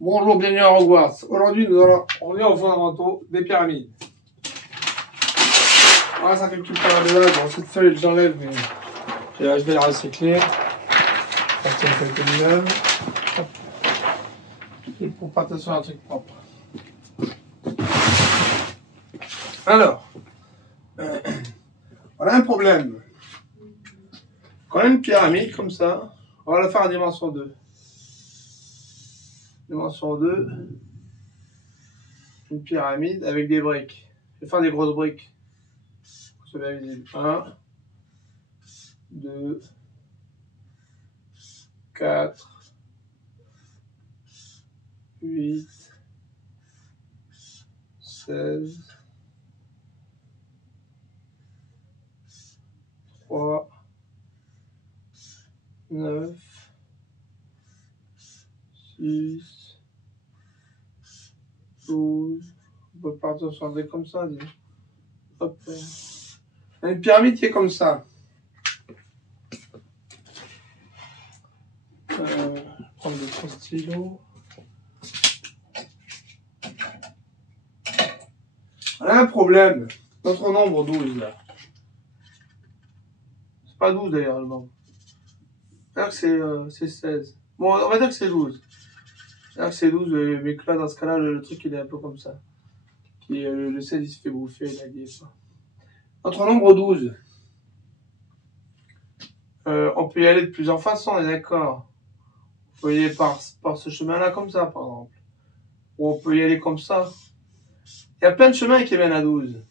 Bonjour, bienvenue à Hogwarts. Aujourd'hui, nous allons revenir aux fondamentaux des pyramides. Voilà, ça fait quelques pyramides. Bon, cette feuille, j'enlève, mais je vais la recycler. Partir quelques neuves. Et pour partir sur un truc propre. Alors, on a un problème. Quand on a une pyramide comme ça, on va la faire en dimension 2. Dimension 2, une pyramide avec des briques. Je vais faire des grosses briques. C'est bien visible. 1, 2, 4, 8, 16, 3, 9, 6, 12. On peut partir sur des comme ça. Hop. Une pyramide qui est comme ça. Prendre d'autres stylos. On a un problème. Notre nombre 12 là. C'est pas 12 d'ailleurs le nombre. C'est 16. Bon, on va dire que c'est 12. Là que c'est 12, mais que là dans ce cas-là, le truc il est un peu comme ça. Le 16 il se fait bouffer, il a dit ça. Notre nombre 12. On peut y aller de plusieurs façons, on est d'accord. On peut y aller par ce chemin-là comme ça, par exemple. Ou on peut y aller comme ça. Il y a plein de chemins qui mènent à 12.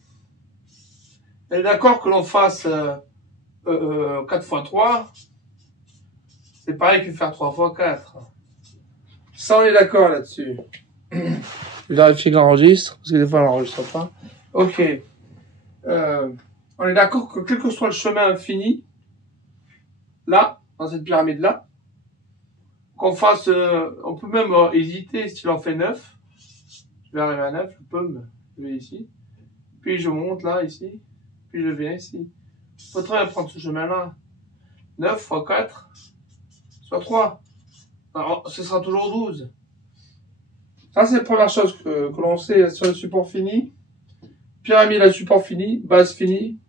On est d'accord que l'on fasse 4 x 3, c'est pareil que faire 3 x 4. Ça, on est d'accord là-dessus. Je vais vérifier que l'enregistre, parce que des fois, on n'enregistre pas. Ok. On est d'accord que quel que soit le chemin infini, là, dans cette pyramide-là, qu'on fasse, on peut même hésiter si l'on fait 9. Je vais arriver à 9, je vais ici. Puis je monte là, ici. Puis je viens ici. On peut très bien prendre ce chemin-là. 9 x 4, soit 3. Alors, ce sera toujours 12. Ça, c'est la première chose que l'on sait sur le support fini. Pyramide à support fini, base finie,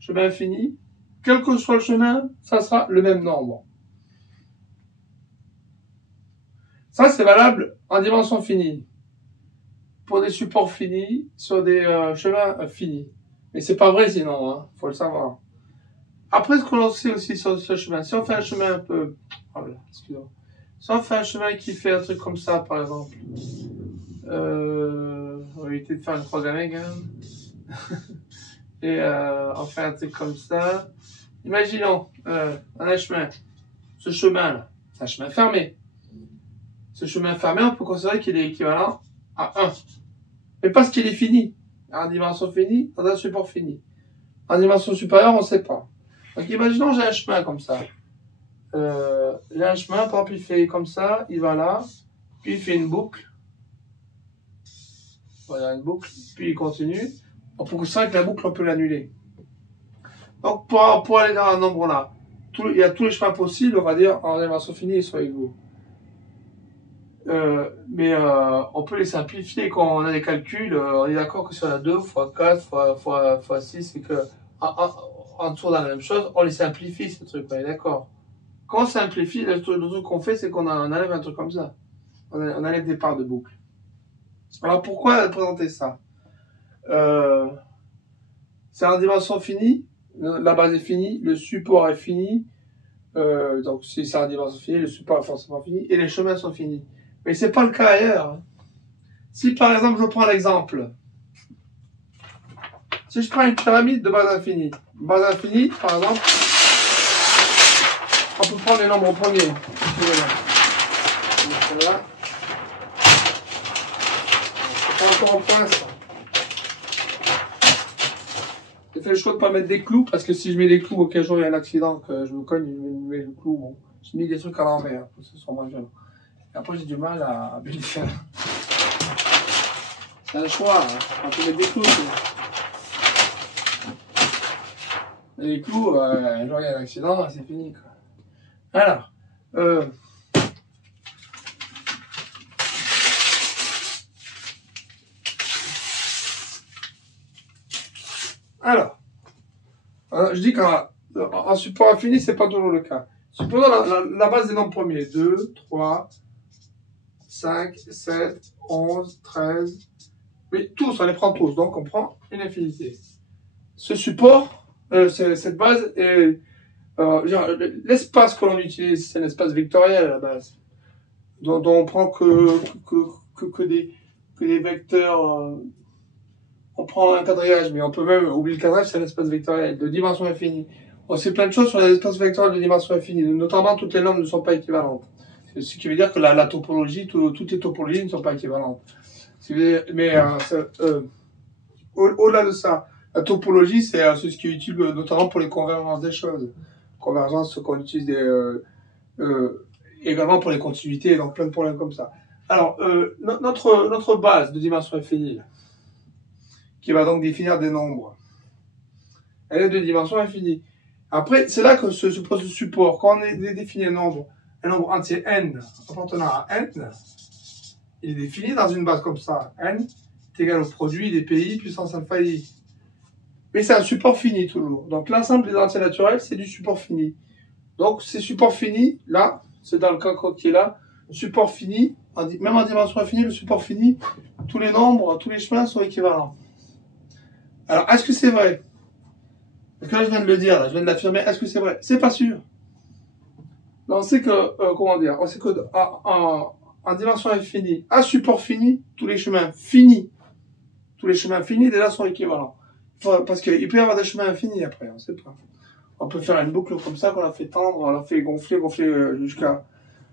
chemin fini. Quel que soit le chemin, ça sera le même nombre. Ça, c'est valable en dimension finie. Pour des supports finis, sur des chemins finis. Mais c'est pas vrai sinon, hein, faut le savoir. Après, ce que l'on sait aussi sur ce chemin, si on fait un chemin un peu... Oh là, excusez-moi. Si on fait un chemin qui fait un truc comme ça, par exemple, on va éviter de faire une troisième gamme. Et on fait un truc comme ça. Imaginons, on a un chemin. Ce chemin-là, c'est un chemin fermé. Ce chemin fermé, on peut considérer qu'il est équivalent à 1. Mais parce qu'il est fini. En dimension finie, dans un support fini. En dimension supérieure, on ne sait pas. Donc imaginons j'ai un chemin comme ça. J'ai un chemin, par exemple, il fait comme ça, il va là, puis il fait une boucle. Voilà, une boucle, puis il continue. On peut considérer que la boucle, on peut l'annuler. Donc pour aller dans un nombre là, il y a tous les chemins possibles, on va dire, en dimension finie, ils sont égaux. Mais on peut les simplifier quand on a des calculs. On est d'accord que sur la 2 x 4 x 6, et que en dessous de la même chose, on les simplifie, ce truc, on est d'accord. Quand on simplifie, le truc qu'on fait, c'est qu'on enlève un truc comme ça. On enlève des parts de boucle. Alors pourquoi présenter ça? C'est en dimension finie, la base est finie, le support est fini. Donc si c'est en dimension finie, le support est forcément fini, et les chemins sont finis. Mais c'est pas le cas ailleurs. Si par exemple, je prends l'exemple, si je prends une pyramide de base infinie, par exemple, on peut prendre les nombres premiers. Voilà. C'est pas encore en point ça. J'ai fait le choix de ne pas mettre des clous, parce que si je mets des clous, au cas où il y a un accident, que je me cogne, je mets le clou. Bon. J'ai mis des trucs à l'envers, pour que ce soit moins violent. Après, j'ai du mal à bien le faire. C'est un choix, hein. On peut mettre des clous. Et les clous, un jour il y a un accident, c'est fini, quoi. Alors, Je dis qu'en support infini, c'est pas toujours le cas. Supposons la base des nombres premiers. 2, 3, 5, 7, 11, 13. Oui, tous, on les prend tous. Donc, on prend une infinité. Ce support, cette base est... l'espace que l'on utilise, c'est un espace vectoriel à la base. Dont on prend que des vecteurs... on prend un quadrillage, mais on peut même oublier le quadrillage, c'est un espace vectoriel de dimension infinie. On sait plein de choses sur les espaces vectoriels de dimension infinie, notamment toutes les normes ne sont pas équivalentes. Ce qui veut dire que la topologie, toutes les topologies ne sont pas équivalentes. Mais au-delà de ça, la topologie, c'est ce qui est utile notamment pour les convergences des choses. Convergence, ce qu'on utilise également pour les continuités, donc plein de problèmes comme ça. Alors, notre base de dimension infinie, qui va donc définir des nombres, elle est de dimension infinie. Après, c'est là que se pose le support. Quand on définit un nombre entier n appartenant à n, il est défini dans une base comme ça. N est égal au produit des PI puissance alpha i. Mais c'est un support fini toujours. Donc l'ensemble des entiers naturels, c'est du support fini. Donc ces supports finis, là, c'est dans le cas qui est là, support fini, même en dimension infinie, le support fini, tous les nombres, tous les chemins sont équivalents. Alors, est-ce que c'est vrai? Parce que là, je viens de le dire, là, je viens de l'affirmer, est-ce que c'est vrai? C'est pas sûr. Là, on sait que, comment dire, on sait que en dimension infinie, à support fini, tous les chemins finis déjà sont équivalents. Parce qu'il peut y avoir des chemins infinis après, on sait pas. On peut faire une boucle comme ça qu'on a fait tendre, on l'a fait gonfler jusqu'à...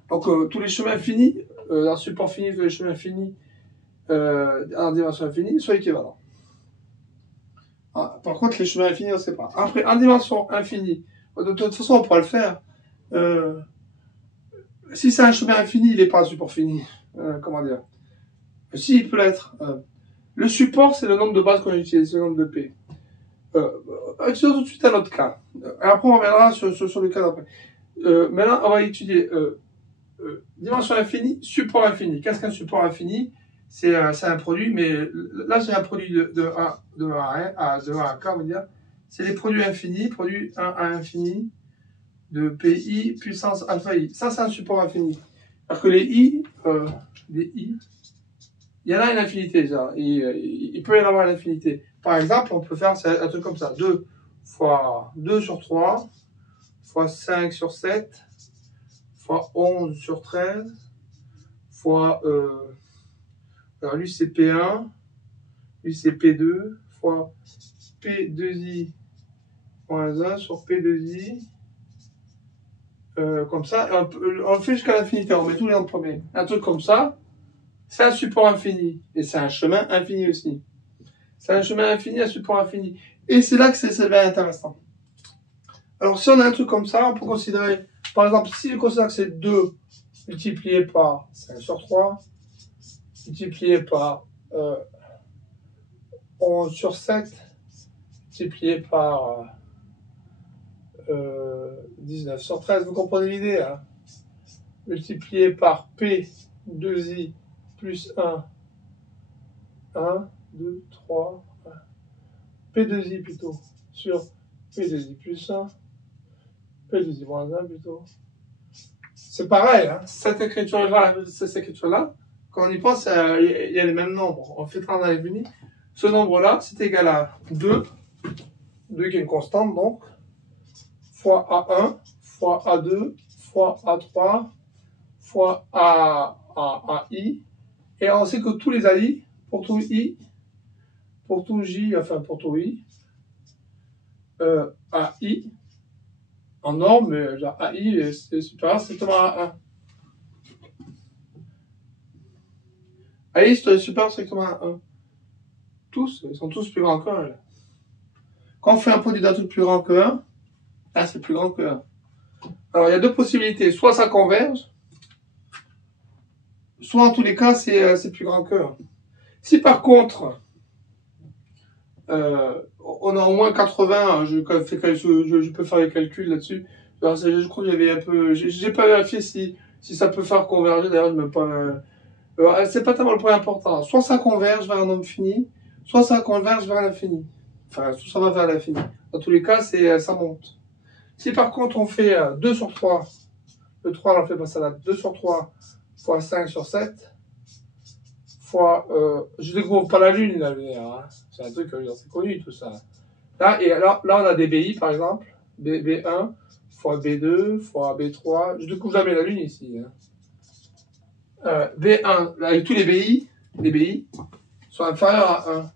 Donc, tous les chemins finis, en support fini, tous les chemins finis en dimension infinie sont équivalents. Par contre, les chemins infinis, on ne sait pas. Après, en dimension infinie, de toute façon, on pourra le faire. Si c'est un chemin infini, il n'est pas un support fini. Comment dire? Si, il peut l'être. Le support, c'est le nombre de bases qu'on utilise, le nombre de P. Utilisons tout de suite un autre cas. Après, on reviendra sur le cas d'après. Maintenant, on va étudier dimension infinie, support infini. Qu'est-ce qu'un support infini? C'est un produit, mais là, c'est un produit de 1 à K, on va dire. C'est les produits infinis, produits 1 à infini de PI puissance alpha i. Ça, c'est un support infini. Alors que les i, il y en a une infinité déjà. Il peut y en avoir une infinité. Par exemple, on peut faire un truc comme ça. 2 fois 2 sur 3 fois 5 sur 7 fois 11 sur 13 fois... alors lui c'est P1, lui c'est P2 fois P2i moins 1 sur P2i. Comme ça, on le fait jusqu'à l'infinité, on met tous les nombres premiers. Un truc comme ça, c'est un support infini. Et c'est un chemin infini aussi. C'est un chemin infini, un support infini. Et c'est là que c'est intéressant. Alors si on a un truc comme ça, on peut considérer, par exemple, si je considère que c'est 2 multiplié par 5 sur 3, multiplié par 11 sur 7, multiplié par 19 sur 13, vous comprenez l'idée, hein? Multiplié par P2i plus 1, 1, 2, 3, 1. P2i plutôt, sur P2i plus 1, P2i moins 1 plutôt. C'est pareil, hein? Cette écriture-là, quand on y pense, il y a les mêmes nombres. On fait 30 dans l'infini. Ce nombre-là, c'est égal à 2 qui est une constante, donc, fois A1, fois A2, fois A3, fois AI. Et on sait que tous les AI, pour tout I, pour tout J, enfin pour tout I, AI, en norme, mais genre AI c'est supérieur strictement à 1. AI c'est supérieur strictement à 1. Tous, ils sont tous plus grands que 1. Quand on fait un produit d'un truc plus grand que 1, là c'est plus grand que 1. Alors il y a deux possibilités, soit ça converge, soit en tous les cas c'est plus grand que 1. Si par contre on a au moins 80, je peux faire les calculs là-dessus. Je crois que j'avais un peu, j'ai pas vérifié si ça peut faire converger. D'ailleurs, je me pas. C'est pas tellement le point important. Soit ça converge vers un nombre fini, soit ça converge vers l'infini. Enfin, tout ça va vers l'infini. Dans tous les cas, ça monte. Si par contre on fait 2 sur 3, le 3 on le fait passer à la 2 sur 3 fois 5 sur 7, fois... je découvre pas la Lune, la lumière. Hein. C'est un truc, c'est connu tout ça. Là, et alors, là, on a des BI par exemple, B1 fois B2 fois B3. Je découvre jamais la Lune ici. Hein. B1, avec tous les BI sont inférieurs à 1.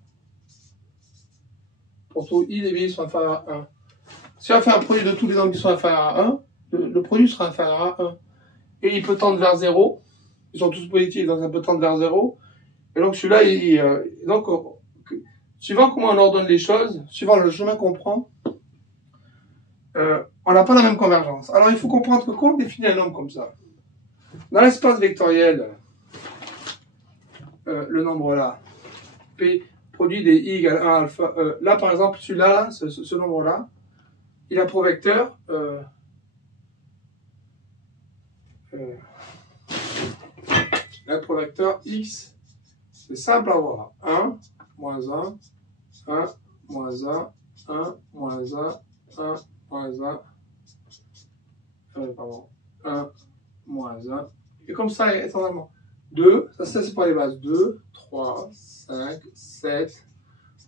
Pour tout I, les BI sont inférieurs à 1. Si on fait un produit de tous les angles qui sont inférieurs à 1, le produit sera inférieur à 1. Et il peut tendre vers 0. Ils sont tous positifs, donc ça peut tendre vers 0. Et donc celui-là, suivant comment on ordonne les choses, suivant le chemin qu'on prend, on n'a pas la même convergence. Alors il faut comprendre que quand on définit un nombre comme ça, dans l'espace vectoriel, le nombre là, P produit des I égale 1 alpha, là par exemple, celui-là, ce nombre-là, il a pour vecteur x, c'est simple à voir. 1, moins 1, 1, moins 1, 1, moins 1, 1, moins 1, pardon, 1, moins 1, et comme ça, éternellement. 2, ça c'est pour les bases. 2, 3, 5, 7,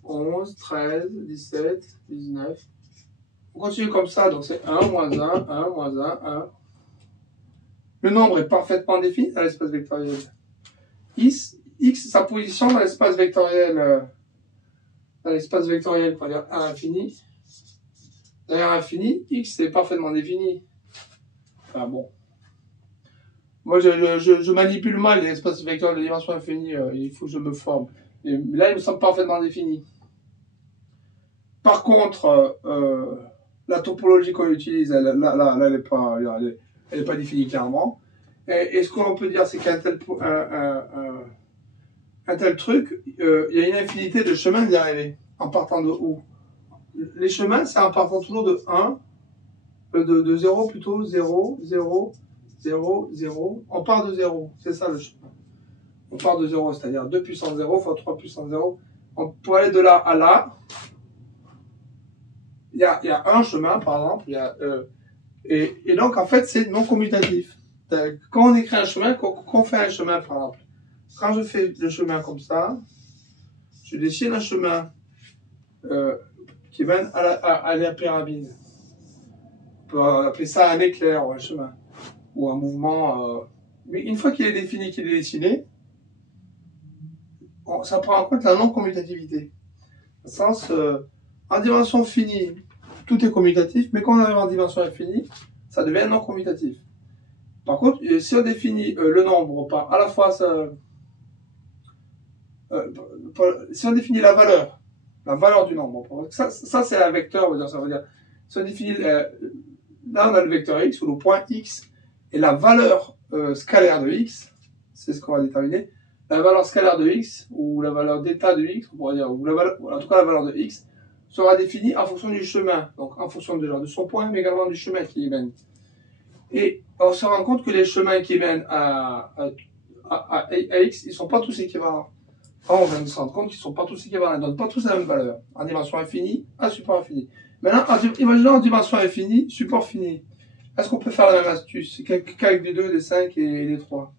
11, 13, 17, 19. On continue comme ça, donc c'est 1, moins 1, 1, moins 1, 1. Le nombre est parfaitement défini dans l'espace vectoriel. X, sa position dans l'espace vectoriel, c'est-à-dire 1 infini. Derrière infini, X est parfaitement défini. Enfin bon. Moi, je manipule mal les espaces vectoriels de dimension infinie. Il faut que je me forme. Et là, ils me semblent parfaitement définis. Par contre, la topologie qu'on utilise, elle n'est pas définie clairement. Et ce qu'on peut dire, c'est qu'un tel truc, il y a une infinité de chemins d'y arriver. En partant de où? Les chemins, c'est en partant toujours de 1, de 0 plutôt, 0, 0, 0, 0. On part de 0, c'est ça le chemin. On part de 0, c'est-à-dire 2 puissance 0 fois 3 puissance 0. Pour aller de là à là, il y a un chemin, par exemple, et donc, en fait, c'est non commutatif. Quand on écrit un chemin, quand on fait un chemin, par exemple, quand je fais le chemin comme ça, je dessine un chemin qui mène à la pyramide. On peut appeler ça un éclair ou un chemin, ou un mouvement. Mais une fois qu'il est défini, qu'il est dessiné, ça prend en compte la non-commutativité. Au sens, en dimension finie, tout est commutatif, mais quand on arrive en dimension infinie, ça devient non commutatif. Par contre, si on définit le nombre par à la fois si on définit la valeur du nombre, ça c'est un vecteur, ça veut dire, si on définit, là on a le vecteur x, ou le point x, et la valeur scalaire de x, c'est ce qu'on va déterminer, la valeur scalaire de x, ou la valeur d'état de x, on pourrait dire, ou en tout cas la valeur de x, sera définie en fonction du chemin, donc en fonction de son point, mais également du chemin qui y mène. Et on se rend compte que les chemins qui mènent à x, ils ne sont pas tous équivalents. On vient de se rendre compte qu'ils ne sont pas tous équivalents, ils ne donnent pas tous la même valeur, en dimension infinie, à support infini. Maintenant, imaginons en dimension infinie, support fini. Est-ce qu'on peut faire la même astuce? Qu'avec des 2, des 5 et des 3?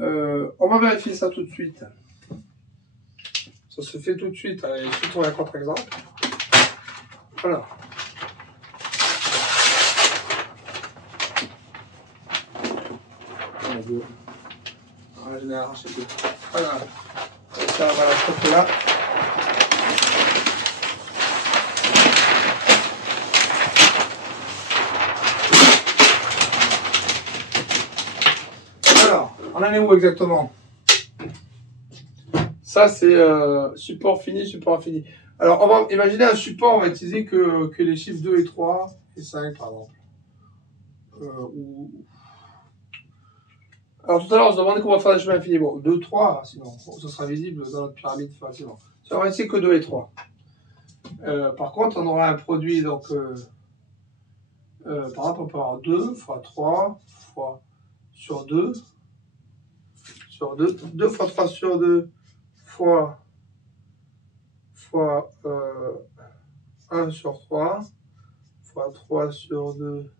On va vérifier ça tout de suite. Ça se fait tout de suite. Allez, je tourne un contre-exemple. Voilà. Je l'ai arraché tout. Voilà. Ça, voilà, je fais là. Alors, on en est où exactement? Ça, c'est support fini, support infini. Alors, on va imaginer un support, on va utiliser que les chiffres 2 et 3 et 5, par exemple. Alors, tout à l'heure, on se demandait comment faire des chemins infinis. Bon, 2, 3, sinon, ça sera visible dans notre pyramide facilement. Ça va essayer que 2 et 3. Par contre, on aura un produit, donc, par exemple, on peut avoir 2 fois 3 fois sur 2, 2 fois 3 sur 2 fois fois 1 sur 3 fois 3 sur 2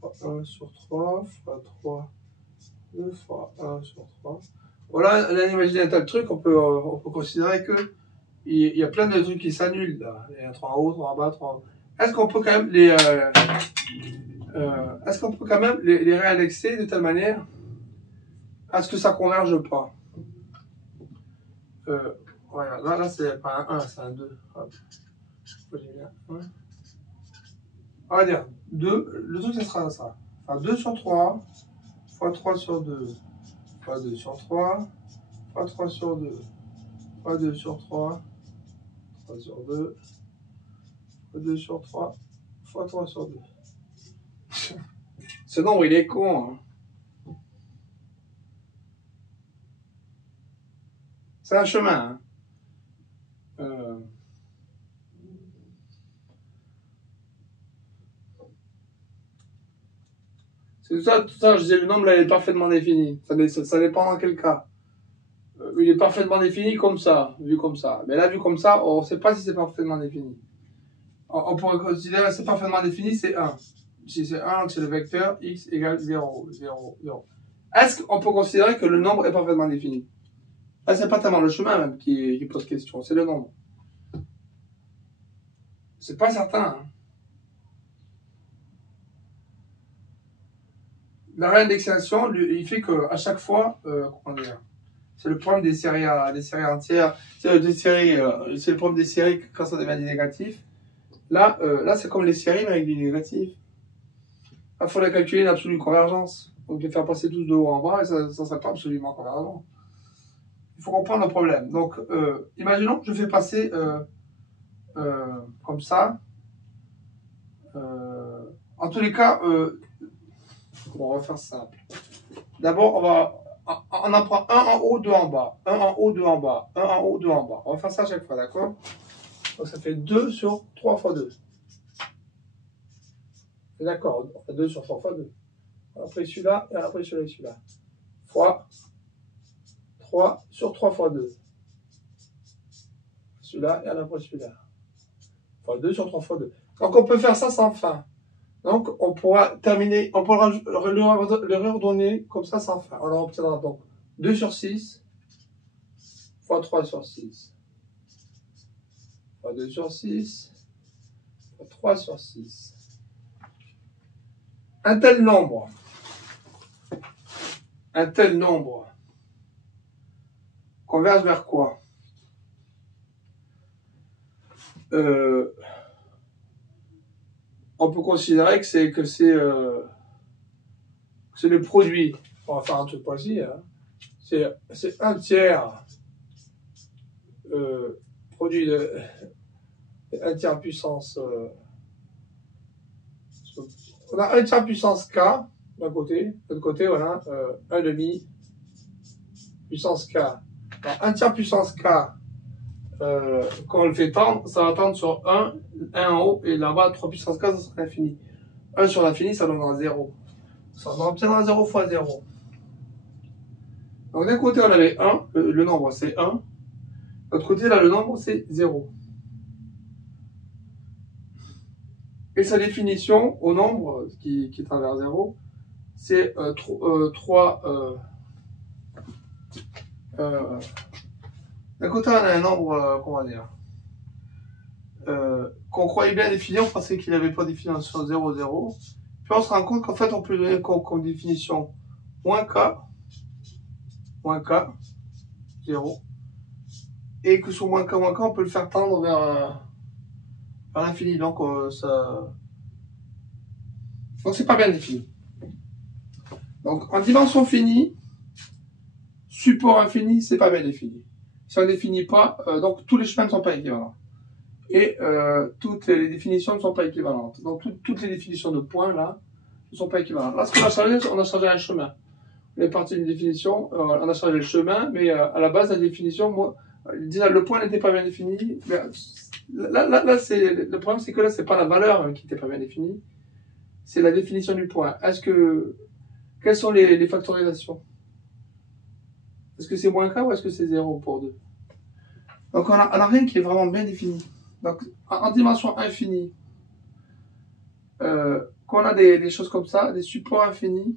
fois 1 sur 3 fois 3, 2 fois 1 sur 3. Voilà, là, imaginez un tel truc, on peut considérer que il y a plein de trucs qui s'annulent là. Il y a 3 en haut, 3 en bas, 3 en haut. Est-ce qu'on peut quand même les réindexer de telle manière à ce que ça converge pas? Voilà, là c'est pas un 1, c'est un 2. Hop. On va dire 2, le truc ça sera ça. Enfin 2 sur 3 fois 3 sur 2 fois 2 sur 3 fois 3 sur 2 fois 2 sur 3 3 sur 2 fois 2 sur 3 fois 3 sur 2. Ce nombre il est con. Hein. C'est un chemin. Hein. C'est tout ça, je disais le nombre là il est parfaitement défini. Ça dépend dans quel cas. Il est parfaitement défini comme ça, vu comme ça. Mais là, vu comme ça, on ne sait pas si c'est parfaitement défini. On pourrait considérer que c'est parfaitement défini, c'est 1. Si c'est 1, c'est le vecteur x égale 0, 0, 0. Est-ce qu'on peut considérer que le nombre est parfaitement défini? Là, c'est pas tellement le chemin même qui pose question, c'est le nombre. C'est pas certain. Hein. La réindexation, il fait qu'à chaque fois, comment dire, c'est le problème des séries entières, c'est le problème des séries quand ça devient du négatif. Là, c'est comme les séries mais avec du négatif. Il faudrait calculer une absolue convergence. Donc, les faire passer tous de haut en bas et ça ne serait pas absolument convergent. Il faut comprendre le problème. Donc, imaginons que je fais passer comme ça. En tous les cas, on va faire simple. D'abord, on en prend un en haut, deux en bas. Un en haut, deux en bas. Un en haut, deux en bas. On va faire ça à chaque fois, d'accord? Donc, ça fait 2 sur 3 fois 2. D'accord, 2 sur 3 fois 2. Après celui-là, et après celui-là et celui-là. Fois 3 sur 3 fois 2. Celui-là et après celui-là. Fois 2 sur 3 fois 2. Donc on peut faire ça sans fin. Donc on pourra terminer, on pourra le réordonner comme ça sans fin. On obtiendra donc 2 sur 6 fois 3 sur 6 fois 2 sur 6 fois 3 sur 6. Un tel nombre converge vers quoi? On peut considérer que c'est le produit. On va faire un truc précis. Hein. C'est un tiers produit de 1 tiers puissance. On a 1 tiers puissance k d'un côté, de l'autre côté, voilà, 1 demi puissance k. Alors, 1 tiers puissance k, quand on le fait tendre, ça va tendre sur 1 en haut, et là-bas, 3 puissance k, ça sera l'infini. 1 sur l'infini, ça donnera 0. Ça obtiendra 0 fois 0. Donc d'un côté, on avait 1, le nombre c'est 1. De l'autre côté, là, le nombre c'est 0. Et sa définition au nombre qui tend vers 0, c'est 3. D'un côté, on a un nombre, comment dire, qu'on croyait bien définir, on pensait qu'il n'avait pas de définition 0, 0. Puis on se rend compte qu'en fait, on peut donner comme définition moins k, 0. Et que sur moins k, on peut le faire tendre vers l'infini. Donc, donc c'est pas bien défini. Donc, en dimension finie, support infini, c'est pas bien défini. Si on ne définit pas, donc tous les chemins ne sont pas équivalents. Et toutes les définitions ne sont pas équivalentes. Donc, toutes les définitions de points, là, ne sont pas équivalentes. Là, ce qu'on a changé, on a changé un chemin. On est parti d'une définition, on a changé le chemin, mais à la base, la définition, le point n'était pas bien défini. Mais, là le problème, c'est que là, c'est pas la valeur qui n'était pas bien définie, c'est la définition du point. Quelles sont les factorisations? Est-ce que c'est moins k ou est-ce que c'est 0 pour 2? Donc on a rien qui est vraiment bien défini. Donc en dimension infinie, quand on a des choses comme ça, des supports infinis,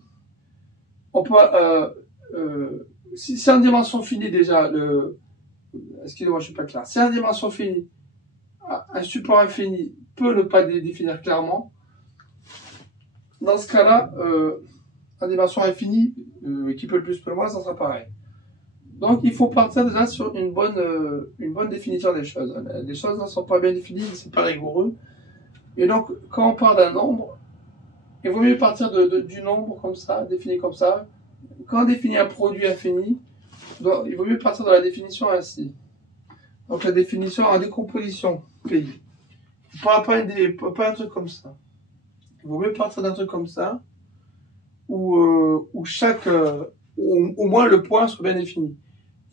on peut, si c'est en dimension finie déjà, excusez-moi, je suis pas clair. Si en dimension finie, un support infini peut ne pas définir clairement, dans ce cas-là, en dimension infinie, qui peut le plus, peut le moins, ça sera pareil. Donc il faut partir déjà sur une bonne définition des choses. Les choses ne sont pas bien définies, c'est pas rigoureux. Et donc quand on parle d'un nombre, il vaut mieux partir du nombre comme ça, défini comme ça. Quand on définit un produit infini, il vaut mieux partir de la définition ainsi. Donc la définition en décomposition PI. Pas un truc comme ça. Il vaut mieux partir d'un truc comme ça, où chaque, au moins le point soit bien défini.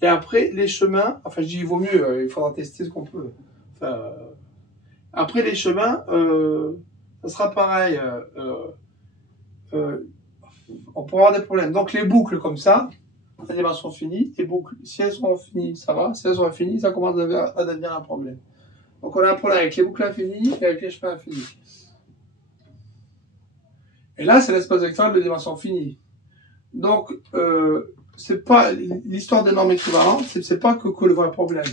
Et après, les chemins, enfin je dis il vaut mieux, il faudra tester ce qu'on peut. Enfin, après les chemins, ça sera pareil. On pourra avoir des problèmes. Donc les boucles comme ça, la dimension finie, les boucles, si elles sont finies, ça va. Si elles sont infinies, ça commence à devenir un problème. Donc on a un problème avec les boucles infinies et avec les chemins infinis. Et là, c'est l'espace vectoriel de dimension finie. Donc, c'est pas l'histoire des normes équivalentes, c'est pas que le vrai problème.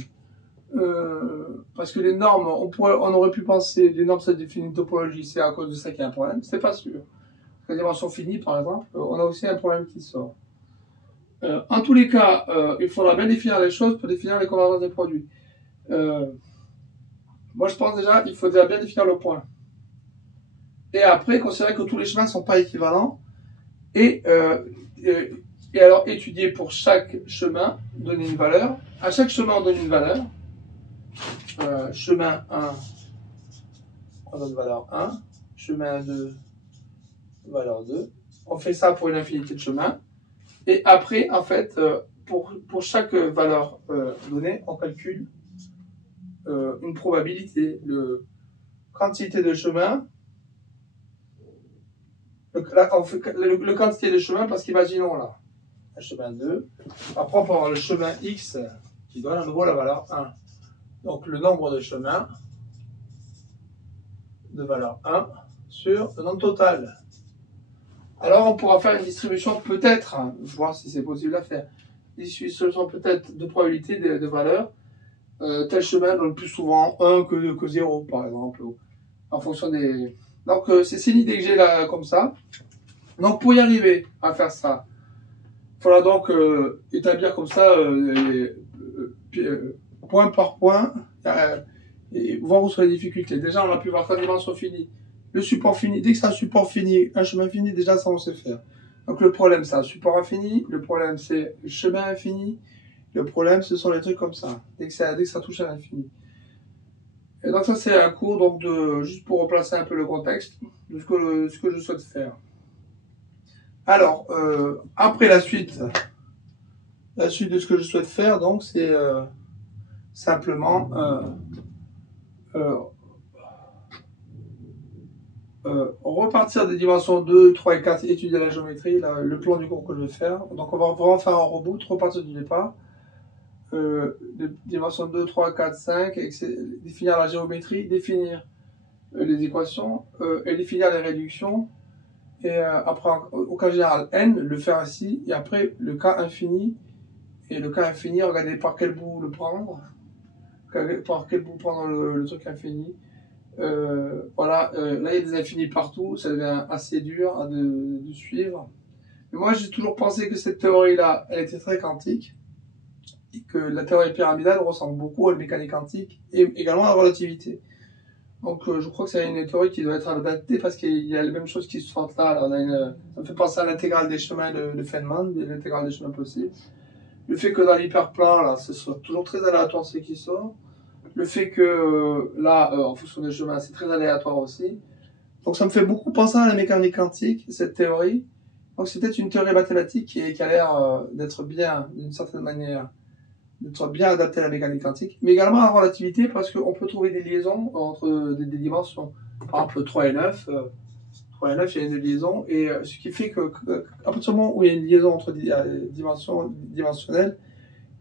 Parce que les normes, on aurait pu penser, les normes ça définit une topologie, c'est à cause de ça qu'il y a un problème. C'est pas sûr. La dimension finie, par exemple, on a aussi un problème qui sort. En tous les cas, il faudra bien définir les choses pour définir les convergences des produits. Moi, je pense déjà qu'il faut déjà bien définir le point. Et après, considérer que tous les chemins ne sont pas équivalents. Et alors, étudier pour chaque chemin, donner une valeur. À chaque chemin, on donne une valeur. Chemin 1, on donne valeur 1. Chemin 2, valeur 2. On fait ça pour une infinité de chemins. Et après, en fait, pour chaque valeur donnée, on calcule une probabilité, quantité de chemin. On fait le quantité de chemin parce qu'imaginons là, un chemin 2. Après, on peut avoir le chemin x qui donne à nouveau la valeur 1. Donc, le nombre de chemins de valeur 1 sur le nombre total. Alors, on pourra faire une distribution peut-être, voir si c'est possible à faire, une distribution peut-être de probabilité de valeurs. Tel chemin donne plus souvent 1 que 0, par exemple, en fonction des... Donc, c'est l'idée que j'ai là, comme ça. Donc, pour y arriver à faire ça, il faudra donc établir comme ça, point par point, et voir où sont les difficultés. Déjà, on a pu voir qu'en dimension finie, le support fini, dès que c'est un support fini, un chemin fini, déjà, ça, on sait faire. Donc, le problème, c'est un support infini. Le problème, c'est le chemin infini. Le problème, ce sont les trucs comme ça, dès que ça touche à l'infini. Et donc, ça, c'est un cours, donc, juste pour replacer un peu le contexte de ce que je souhaite faire. Alors, après la suite de ce que je souhaite faire, donc, c'est simplement repartir des dimensions 2, 3 et 4, étudier la géométrie, le plan du cours que je vais faire. Donc, on va vraiment faire un reboot, repartir du départ. De dimensions 2, 3, 4, 5, définir la géométrie, définir les équations et définir les réductions. Et après, au cas général n, le faire ainsi, et après le cas infini. Et le cas infini, regardez par quel bout le prendre, par quel bout prendre le truc infini. Voilà, là il y a des infinis partout, ça devient assez dur de suivre. Mais moi j'ai toujours pensé que cette théorie-là, elle était très quantique, et que la théorie pyramidale ressemble beaucoup à la mécanique quantique, et également à la relativité. Donc je crois que c'est une théorie qui doit être adaptée parce qu'il y a les mêmes choses qui se font là. Ça me fait penser à l'intégrale des chemins de Feynman, l'intégrale des chemins possibles. Le fait que dans l'hyperplan, là, ce soit toujours très aléatoire ce qui sort. Le fait que là, en fonction des chemins, c'est très aléatoire aussi. Donc ça me fait beaucoup penser à la mécanique quantique, cette théorie. Donc c'est peut-être une théorie mathématique qui a l'air d'être bien, d'une certaine manière, d'être bien adaptée à la mécanique quantique, mais également à la relativité parce qu'on peut trouver des liaisons entre des dimensions. Par exemple, 3 et 9, 3 et 9, il y a une liaison, et ce qui fait qu'à partir du moment où il y a une liaison entre dimensions dimensionnelles,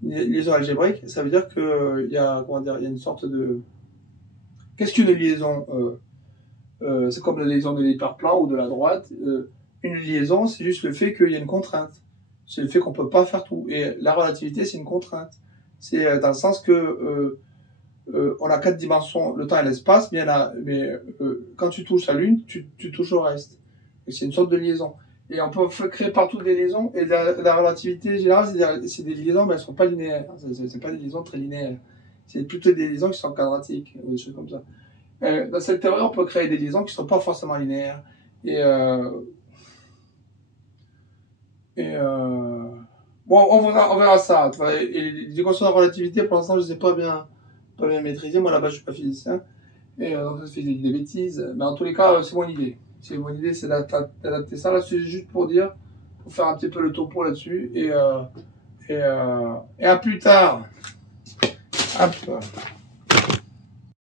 liaison algébrique, ça veut dire que il y a, comment dire, il y a une sorte de... Qu'est-ce qu'une liaison? C'est comme la liaison de l'hyperplan ou de la droite. Une liaison, c'est juste le fait qu'il y a une contrainte. C'est le fait qu'on peut pas faire tout. Et la relativité, c'est une contrainte. C'est dans le sens que on a 4 dimensions, le temps et l'espace, mais quand tu touches la Lune, tu touches au reste. Et c'est une sorte de liaison. Et on peut créer partout des liaisons. Et la relativité générale, c'est des liaisons, mais elles sont pas linéaires. C'est pas des liaisons très linéaires. C'est plutôt des liaisons qui sont quadratiques, ou des choses comme ça. Dans cette théorie, on peut créer des liaisons qui sont pas forcément linéaires. Et bon, on verra ça. Et les équations de relativité, pour l'instant, je les ai pas bien maîtrisées. Moi, là-bas, je suis pas physicien. Et donc, je fais des bêtises. Mais en tous les cas, c'est mon idée. C'est mon idée, c'est d'adapter ça. Là, c'est juste pour dire, pour faire un petit peu le topo là-dessus. Et à plus tard. Hop.